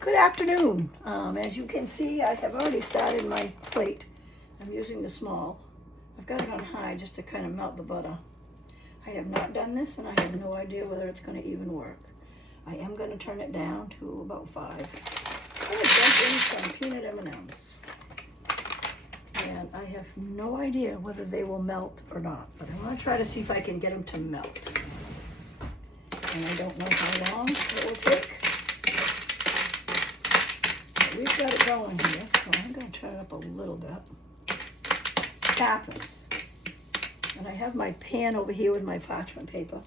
Good afternoon. As you can see, I have already started my plate. I'm using the small. I've got it on high just to kind of melt the butter. I have not done this and I have no idea whether it's going to even work. I am going to turn it down to about 5. I'm going to jump in some peanut M&Ms. And I have no idea whether they will melt or not, but I want to try to see if I can get them to melt. And I don't know how long it will take. But we've got it going here, so I'm going to turn it up a little bit. It happens. And I have my pan over here with my parchment paper.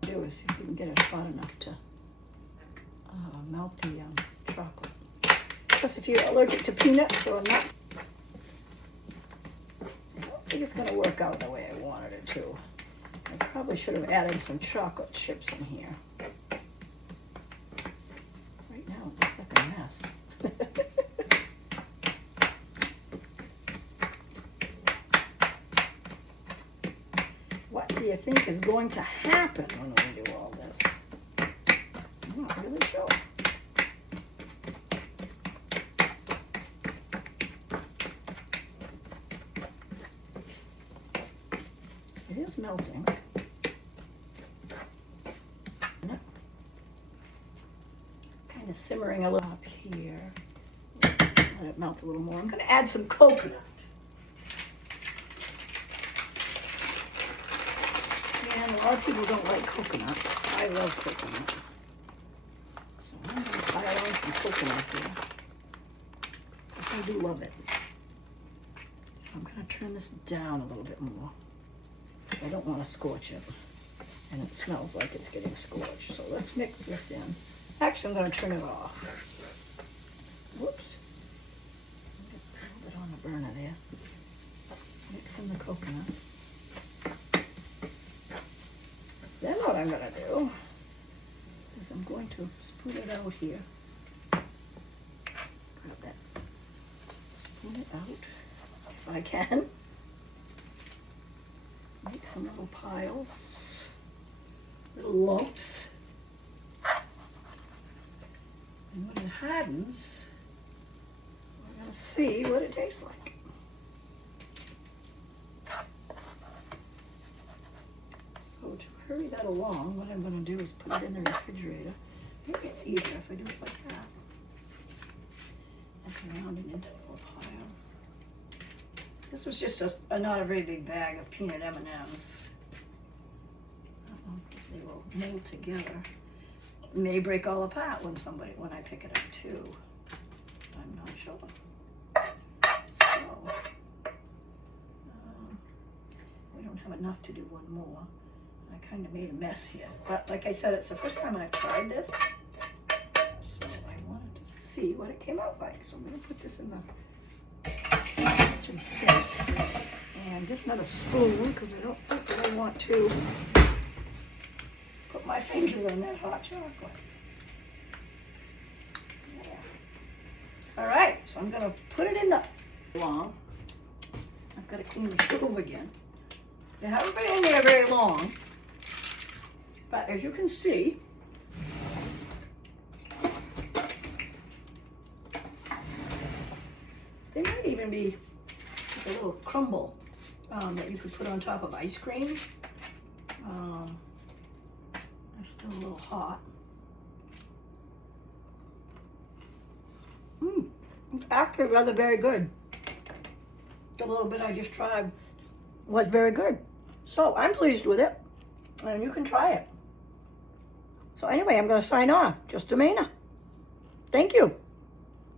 What I'll do is see if we can get it hot enough to melt the chocolate. Plus, if you're allergic to peanuts or not, I don't think it's going to work out the way I wanted it to. I probably should have added some chocolate chips in here. Right now, it looks like a mess. What do you think is going to happen when we do all this? I'm not really sure. It is melting. Kind of simmering a little up here. Let it melt a little more. I'm going to add some coconut. And a lot of people don't like coconut. I love coconut. So I'm going to pile on some coconut here. Because I do love it. I'm going to turn this down a little bit more. I don't want to scorch it, and it smells like it's getting scorched. So let's mix this in. Actually, I'm going to turn it off. Whoops. Get a little bit on the burner there. Mix in the coconut. Then what I'm going to do is I'm going to spoon it out here. Grab that. Spoon it out if I can. Make some little piles, little lumps. And when it hardens, we're going to see what it tastes like. So to hurry that along, what I'm going to do is put it in the refrigerator. Maybe it's easier if I do it like that. And round it into little piles. This was just a not a very big bag of peanut M&Ms. I don't know if they will mold together. It may break all apart when I pick it up too. I'm not sure. So we don't have enough to do one more. I kind of made a mess here. But like I said, it's the first time I've tried this. So I wanted to see what it came out like. So I'm going to put this in the kitchen sink and get another spoon because I don't think that I want to put my fingers in that hot chocolate. Yeah. All right, so I'm going to put it in the long. I've got to clean the stove again. They haven't been in there very long, but as you can see, they might even be a little crumble that you could put on top of ice cream. They're still a little hot. It's actually rather very good. The little bit I just tried was very good. So I'm pleased with it, and you can try it. So anyway, I'm going to sign off. Just a minute. Thank you.